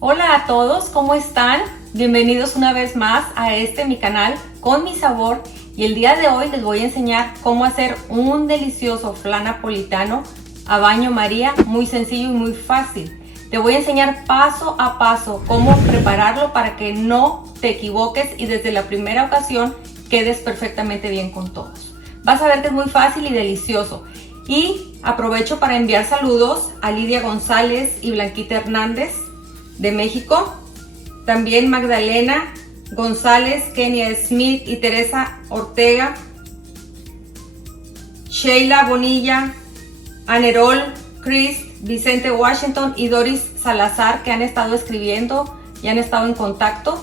Hola a todos, ¿cómo están? Bienvenidos una vez más a mi canal Con Mi Sabor, y el día de hoy les voy a enseñar cómo hacer un delicioso flan napolitano a baño María, muy sencillo y muy fácil. Te voy a enseñar paso a paso cómo prepararlo para que no te equivoques y desde la primera ocasión quedes perfectamente bien con todos. Vas a ver que es muy fácil y delicioso. Y aprovecho para enviar saludos a Lidia González y Blanquita Hernández de México, también Magdalena González, Kenia Smith y Teresa Ortega, Sheila Bonilla, Anerol, Chris, Vicente Washington y Doris Salazar, que han estado escribiendo y han estado en contacto.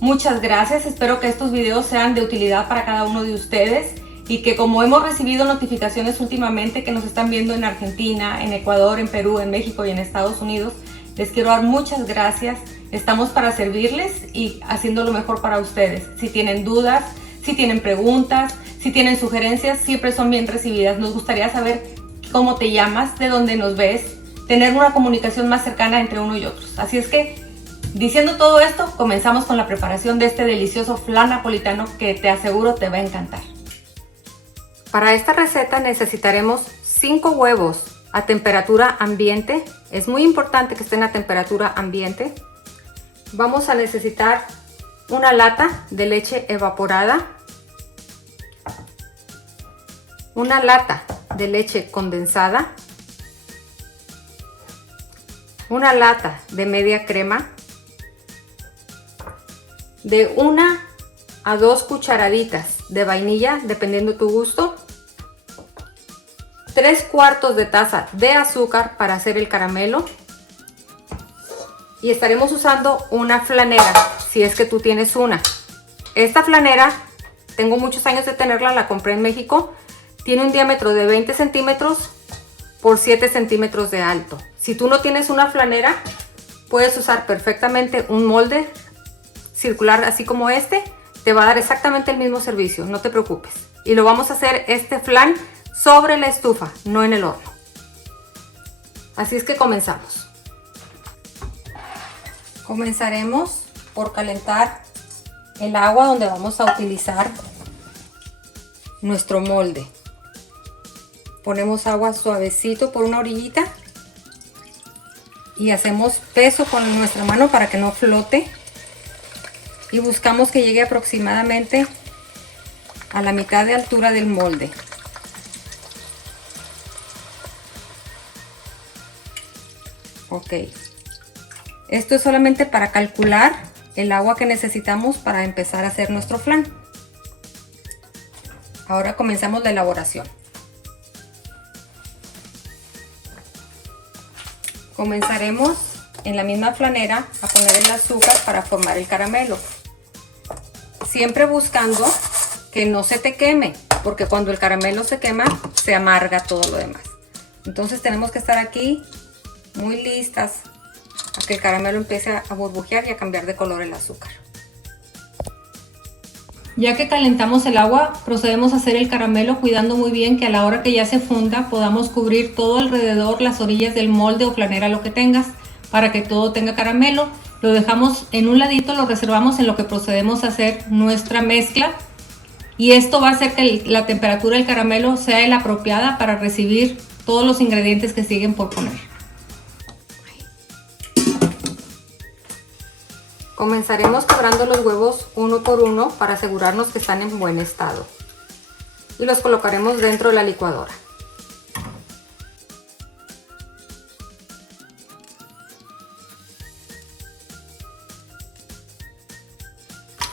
Muchas gracias, espero que estos videos sean de utilidad para cada uno de ustedes y que, como hemos recibido notificaciones últimamente que nos están viendo en Argentina, en Ecuador, en Perú, en México y en Estados Unidos, les quiero dar muchas gracias. Estamos para servirles y haciendo lo mejor para ustedes. Si tienen dudas, si tienen preguntas, si tienen sugerencias, siempre son bien recibidas. Nos gustaría saber cómo te llamas, de dónde nos ves, tener una comunicación más cercana entre uno y otros. Así es que, diciendo todo esto, comenzamos con la preparación de este delicioso flan napolitano que te aseguro te va a encantar. Para esta receta necesitaremos 5 huevos a temperatura ambiente. Es muy importante que estén a temperatura ambiente. Vamos a necesitar una lata de leche evaporada, una lata de leche condensada, una lata de media crema, de 1 a 2 cucharaditas de vainilla, dependiendo tu gusto, 3/4 de taza de azúcar para hacer el caramelo, y estaremos usando una flanera, si es que tú tienes una. Esta flanera, tengo muchos años de tenerla, la compré en México, tiene un diámetro de 20 centímetros por 7 centímetros de alto. Si tú no tienes una flanera, puedes usar perfectamente un molde circular así como este, te va a dar exactamente el mismo servicio, no te preocupes. Y lo vamos a hacer este flan sobre la estufa, no en el horno. Así es que comenzamos. Comenzaremos por calentar el agua donde vamos a utilizar nuestro molde. Ponemos agua suavecito por una orillita y hacemos peso con nuestra mano para que no flote, y buscamos que llegue aproximadamente a la mitad de altura del molde. Ok, esto es solamente para calcular el agua que necesitamos para empezar a hacer nuestro flan. Ahora comenzamos la elaboración. Comenzaremos en la misma flanera a poner el azúcar para formar el caramelo, siempre buscando que no se te queme, porque cuando el caramelo se quema se amarga todo lo demás. Entonces tenemos que estar aquí muy listas a que el caramelo empiece a burbujear y a cambiar de color el azúcar. Ya que calentamos el agua, procedemos a hacer el caramelo, cuidando muy bien que a la hora que ya se funda podamos cubrir todo alrededor, las orillas del molde o flanera, lo que tengas, para que todo tenga caramelo. Lo dejamos en un ladito, lo reservamos en lo que procedemos a hacer nuestra mezcla, y esto va a hacer que la temperatura del caramelo sea la apropiada para recibir todos los ingredientes que siguen por poner. Comenzaremos quebrando los huevos uno por uno para asegurarnos que están en buen estado, y los colocaremos dentro de la licuadora.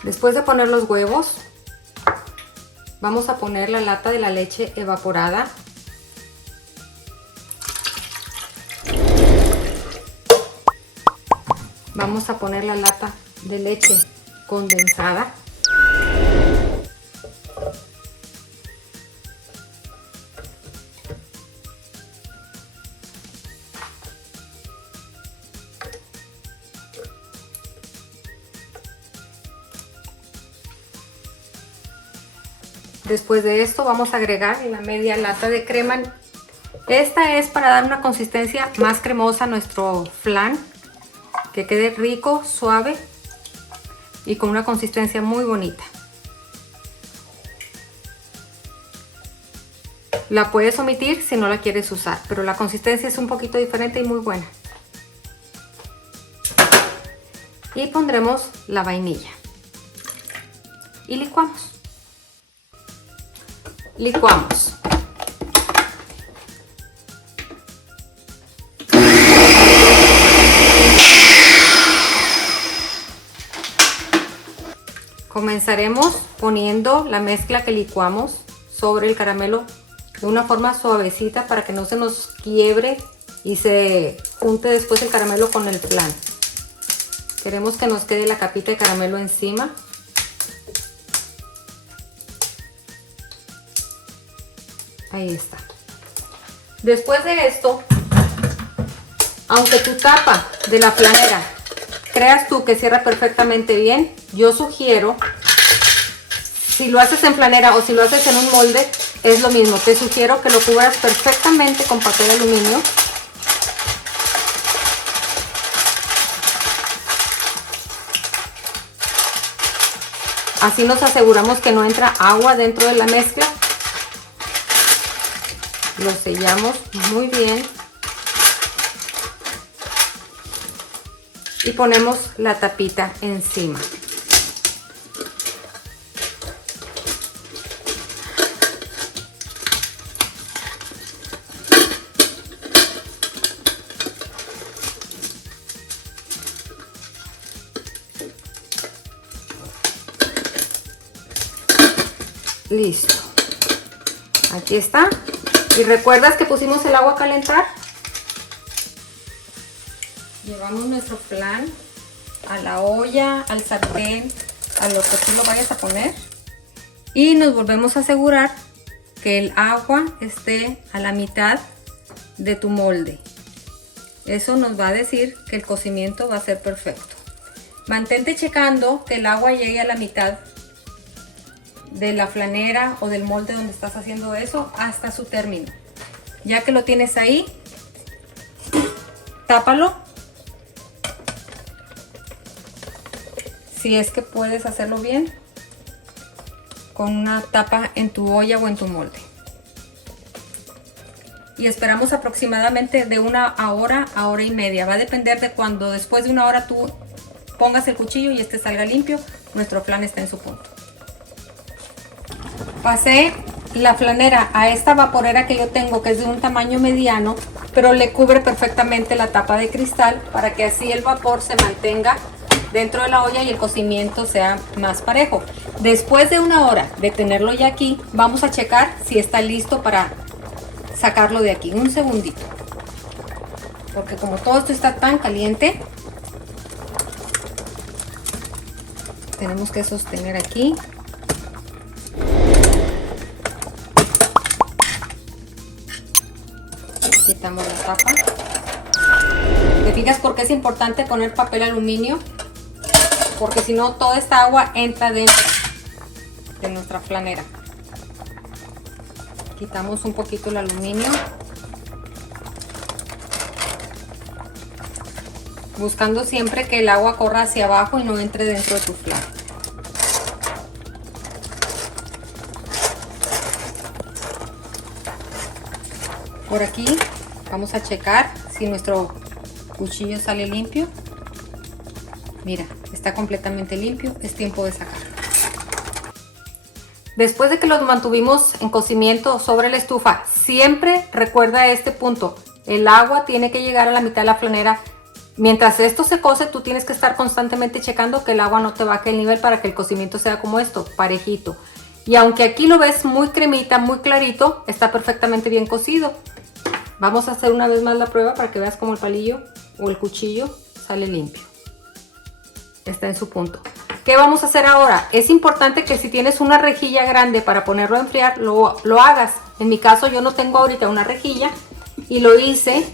Después de poner los huevos, vamos a poner la lata de la leche evaporada. Vamos a poner la lata de leche condensada. Después de esto vamos a agregar la media lata de crema Esta es para dar una consistencia más cremosa a nuestro flan, que quede rico, suave y con una consistencia muy bonita. La puedes omitir si no la quieres usar, pero la consistencia es un poquito diferente y muy buena. Y pondremos la vainilla. Y licuamos. Licuamos. Comenzaremos poniendo la mezcla que licuamos sobre el caramelo de una forma suavecita para que no se nos quiebre y se junte después el caramelo con el flan. Queremos que nos quede la capita de caramelo encima. Ahí está. Después de esto, aunque tu tapa de la flanera creas tú que cierra perfectamente bien, yo sugiero, si lo haces en flanera o si lo haces en un molde, es lo mismo. Te sugiero que lo cubras perfectamente con papel aluminio. Así nos aseguramos que no entra agua dentro de la mezcla. Lo sellamos muy bien. Y ponemos la tapita encima. Listo. Aquí está. ¿Y recuerdas que pusimos el agua a calentar? Llevamos nuestro flan a la olla, al sartén, a lo que tú lo vayas a poner. Y nos volvemos a asegurar que el agua esté a la mitad de tu molde. Eso nos va a decir que el cocimiento va a ser perfecto. Mantente checando que el agua llegue a la mitad de la flanera o del molde donde estás haciendo eso hasta su término. Ya que lo tienes ahí, tápalo. Si es que puedes hacerlo bien con una tapa en tu olla o en tu molde. Y esperamos aproximadamente de 1 hora a hora y media. Va a depender de cuando después de 1 hora tú pongas el cuchillo y este salga limpio, nuestro flan está en su punto. Pasé la flanera a esta vaporera que yo tengo, que es de un tamaño mediano, pero le cubre perfectamente la tapa de cristal para que así el vapor se mantenga dentro de la olla y el cocimiento sea más parejo. Después de 1 hora de tenerlo ya aquí, vamos a checar si está listo para sacarlo de aquí. Un segundito, porque como todo esto está tan caliente, tenemos que sostener aquí. Quitamos la tapa. ¿Te fijas por qué es importante poner papel aluminio? Porque si no, toda esta agua entra dentro de nuestra flanera. Quitamos un poquito el aluminio, buscando siempre que el agua corra hacia abajo y no entre dentro de tu flan. Por aquí vamos a checar si nuestro cuchillo sale limpio. Mira, está completamente limpio, es tiempo de sacarlo. Después de que los mantuvimos en cocimiento sobre la estufa, siempre recuerda este punto: el agua tiene que llegar a la mitad de la flanera. Mientras esto se cose, tú tienes que estar constantemente checando que el agua no te baje el nivel para que el cocimiento sea como esto, parejito. Y aunque aquí lo ves muy cremita, muy clarito, está perfectamente bien cocido. Vamos a hacer una vez más la prueba para que veas cómo el palillo o el cuchillo sale limpio. Está en su punto. ¿Qué vamos a hacer ahora? Es importante que si tienes una rejilla grande para ponerlo a enfriar, lo hagas. En mi caso yo no tengo ahorita una rejilla y lo hice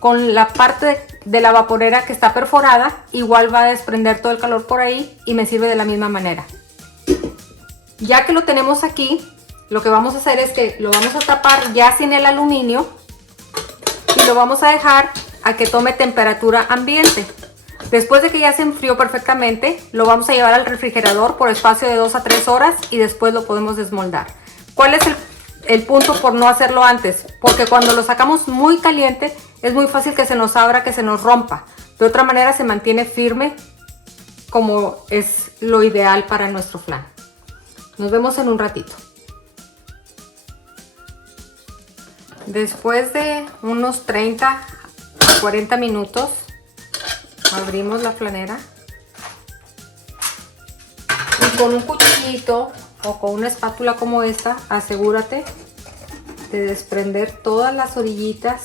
con la parte de la vaporera que está perforada. Igual va a desprender todo el calor por ahí y me sirve de la misma manera. Ya que lo tenemos aquí, lo que vamos a hacer es que lo vamos a tapar ya sin el aluminio y lo vamos a dejar a que tome temperatura ambiente. Después de que ya se enfrió perfectamente, lo vamos a llevar al refrigerador por espacio de 2 a 3 horas y después lo podemos desmoldar. ¿Cuál es el punto por no hacerlo antes? Porque cuando lo sacamos muy caliente es muy fácil que se nos abra, que se nos rompa. De otra manera se mantiene firme, como es lo ideal para nuestro flan. Nos vemos en un ratito. Después de unos 30 a 40 minutos, abrimos la flanera y con un cuchillito o con una espátula como esta, asegúrate de desprender todas las orillitas.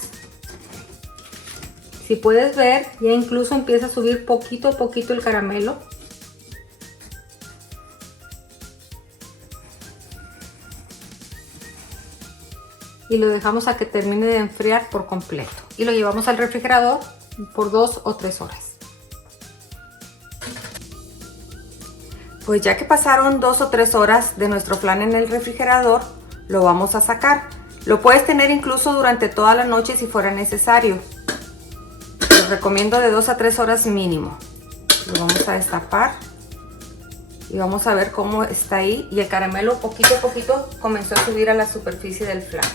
Si puedes ver, ya incluso empieza a subir poquito a poquito el caramelo. Y lo dejamos a que termine de enfriar por completo. Y lo llevamos al refrigerador por 2 o 3 horas. Pues ya que pasaron 2 o 3 horas de nuestro flan en el refrigerador, lo vamos a sacar. Lo puedes tener incluso durante toda la noche si fuera necesario. Les recomiendo de 2 a 3 horas mínimo. Lo vamos a destapar y vamos a ver cómo está ahí. Y el caramelo poquito a poquito comenzó a subir a la superficie del flan.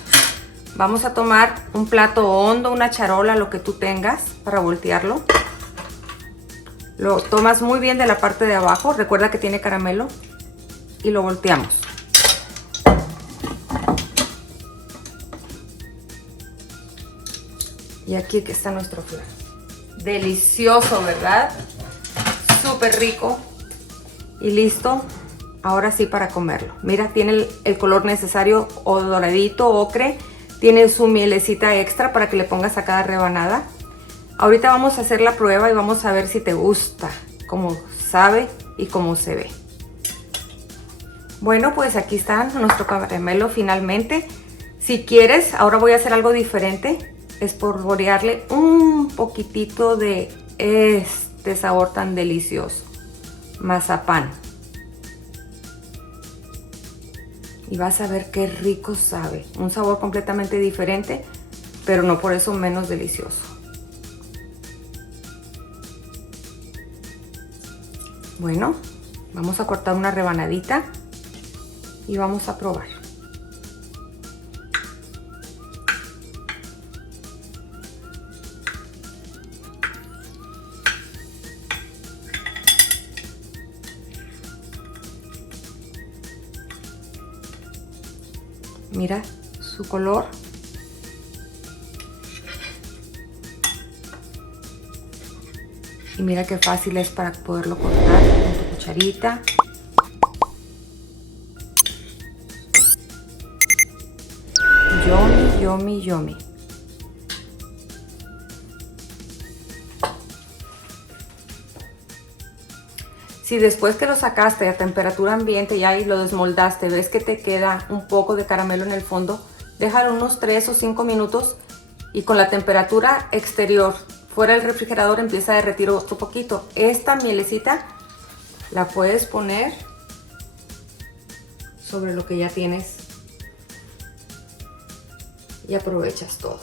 Vamos a tomar un plato hondo, una charola, lo que tú tengas para voltearlo. Lo tomas muy bien de la parte de abajo, recuerda que tiene caramelo, y lo volteamos. Y aquí que está nuestro flan. Delicioso, ¿verdad? Súper rico y listo. Ahora sí para comerlo. Mira, tiene el color necesario, o doradito, ocre. Tiene su mielecita extra para que le pongas a cada rebanada. Ahorita vamos a hacer la prueba y vamos a ver si te gusta, cómo sabe y cómo se ve. Bueno, pues aquí está nuestro caramelo finalmente. Si quieres, ahora voy a hacer algo diferente. Espolvorearle un poquitito de este sabor tan delicioso. Mazapán. Y vas a ver qué rico sabe. Un sabor completamente diferente, pero no por eso menos delicioso. Bueno, vamos a cortar una rebanadita y vamos a probar. Mira su color. Y mira qué fácil es para poderlo cortar con tu cucharita. Yummy, yummy, yummy. Si después que lo sacaste a temperatura ambiente y ahí lo desmoldaste, ves que te queda un poco de caramelo en el fondo, déjalo unos 3 o 5 minutos y con la temperatura exterior fuera del refrigerador empieza a derretir otro poquito. Esta mielecita la puedes poner sobre lo que ya tienes y aprovechas todo.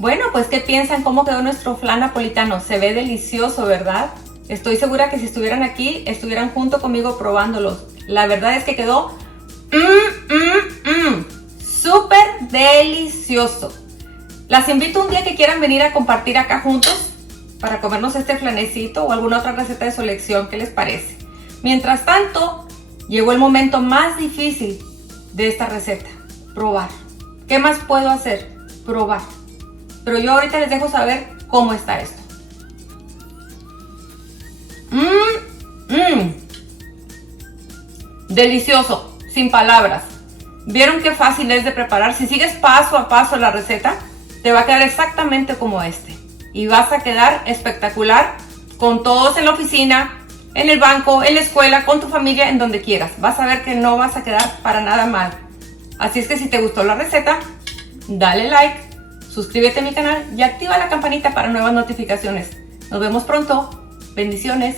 Bueno, pues ¿qué piensan? ¿Cómo quedó nuestro flan napolitano? Se ve delicioso, ¿verdad? Estoy segura que si estuvieran aquí, estuvieran junto conmigo probándolos. La verdad es que quedó súper delicioso. Las invito un día que quieran venir a compartir acá juntos para comernos este flanecito o alguna otra receta de su elección. ¿Qué les parece? Mientras tanto, llegó el momento más difícil de esta receta. Probar. ¿Qué más puedo hacer? Probar. Pero yo ahorita les dejo saber cómo está esto. Delicioso, sin palabras. ¿Vieron qué fácil es de preparar? Si sigues paso a paso la receta, te va a quedar exactamente como este. Y vas a quedar espectacular con todos en la oficina, en el banco, en la escuela, con tu familia, en donde quieras. Vas a ver que no vas a quedar para nada mal. Así es que si te gustó la receta, dale like. Suscríbete a mi canal y activa la campanita para nuevas notificaciones. Nos vemos pronto. Bendiciones.